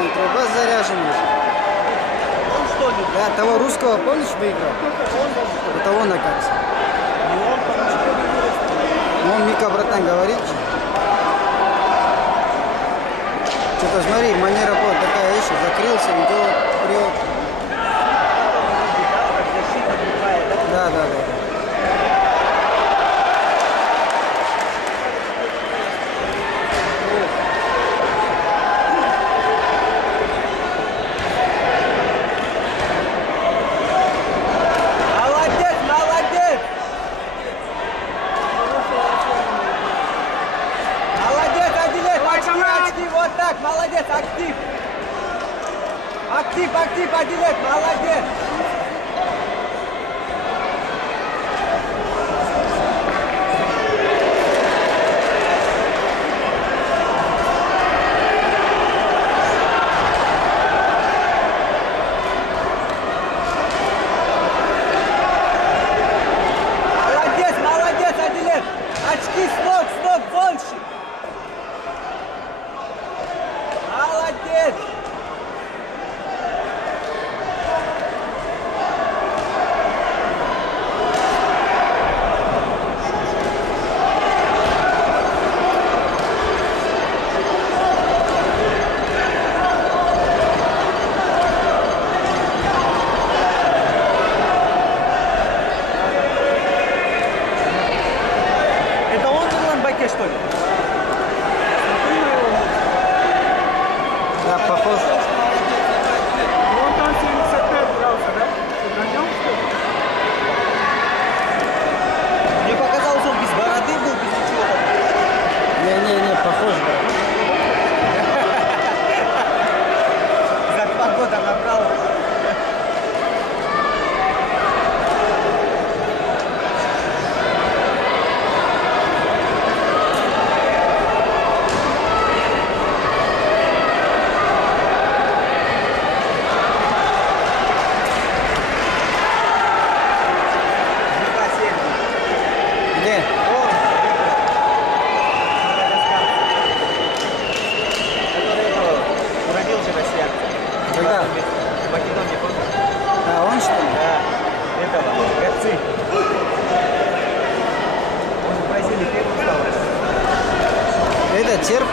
он труба заряженный. Он что ли? Да, того русского, помнишь, выиграл? Это он, оказывается. Ну, он Мика, братан, говорит же. Что-то смотри, манера вот такая, видишь, закрылся, идет, прет. Да, да, да. Молодец, молодец! Молодец, Адилет! Очки, очки, вот так, молодец, актив! Актив, актив, Адилет, молодец! Молодец, молодец, Адилет! Очки с ног больше! Молодец! Это он в баке, что ли? Да, похож. Он там 75 дрался, да? Догонял, что ли? Мне показалось, он без бороды был, без ничего. Не, похож, брат. За 2 года набрал. Где? Родился россиян. Когда? В Македонии, помнишь? А, он что ли? Да. Этого. Горцы. Он в Бразилии первым стал. Это терп.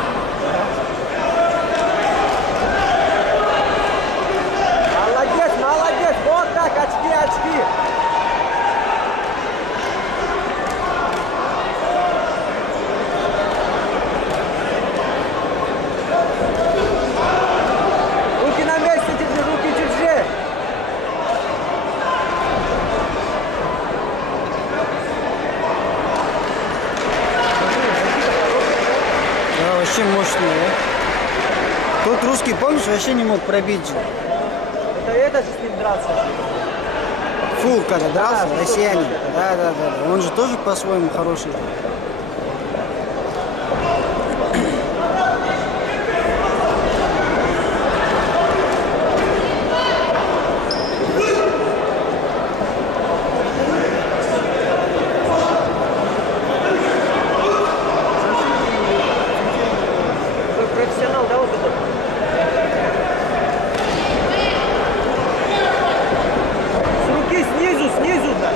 Молодец, молодец. Вот так, очки, очки. Руки на месте держи, руки держи. Да, вообще мощный, да? Тут русский, помнишь, вообще не мог пробить же. Это же с ним драться. Фу, когда дрался, Да, россияне. что-то. Да. Он же тоже по-своему хороший. Вы профессионал, да, вот этот? С руки снизу, да.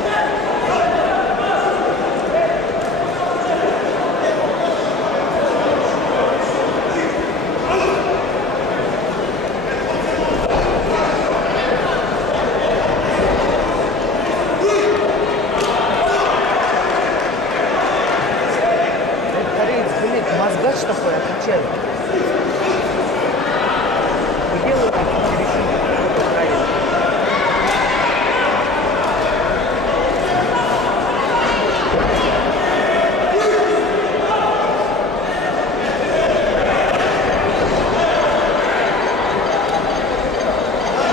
Кореец, блин, мозгач такой, отвечаю. Делают такие рисунки, нравится.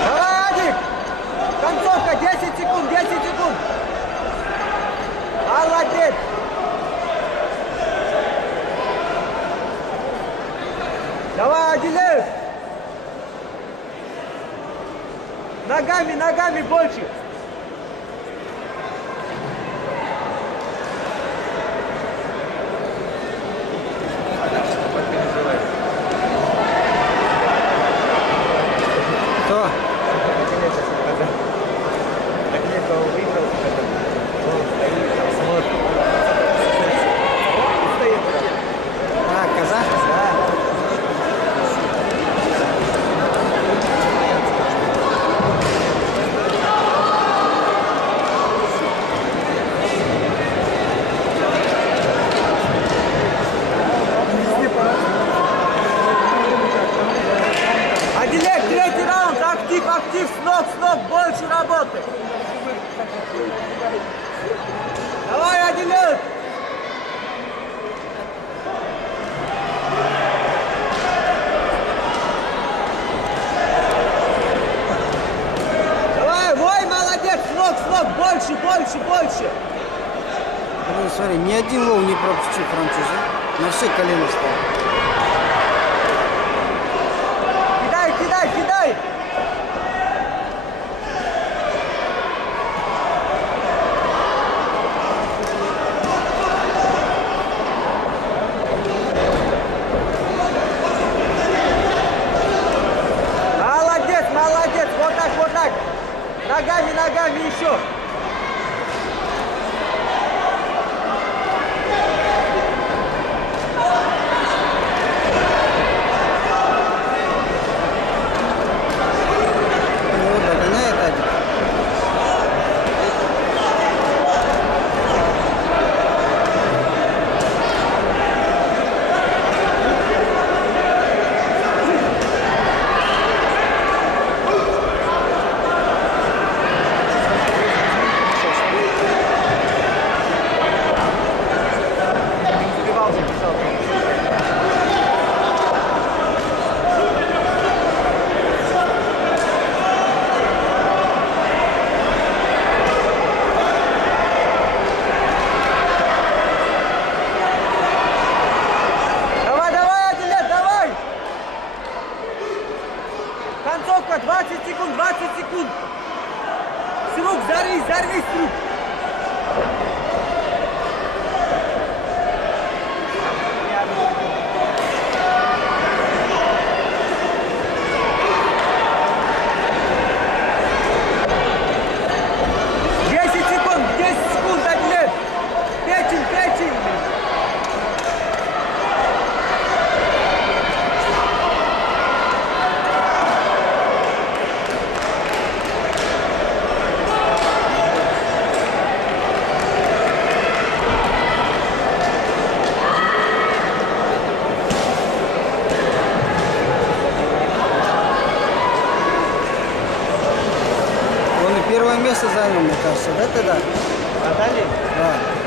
Давай, Адик! Концовка, 10 секунд, 10 секунд! Молодец! Давай, Адилев! Ногами больше! Адилет, третий раунд, актив, с ног, больше работы. Давай, Адилет. Давай, вой, молодец, с ног, больше. Блин, смотри, ни один лоу не пропустил француза. На все колена стал. Кидай. Молодец, вот так. Ногами еще. Концовка, 20 секунд. С рук, зарвись с рук. Первое место занял, мне кажется, да, тогда? Наталья? Да.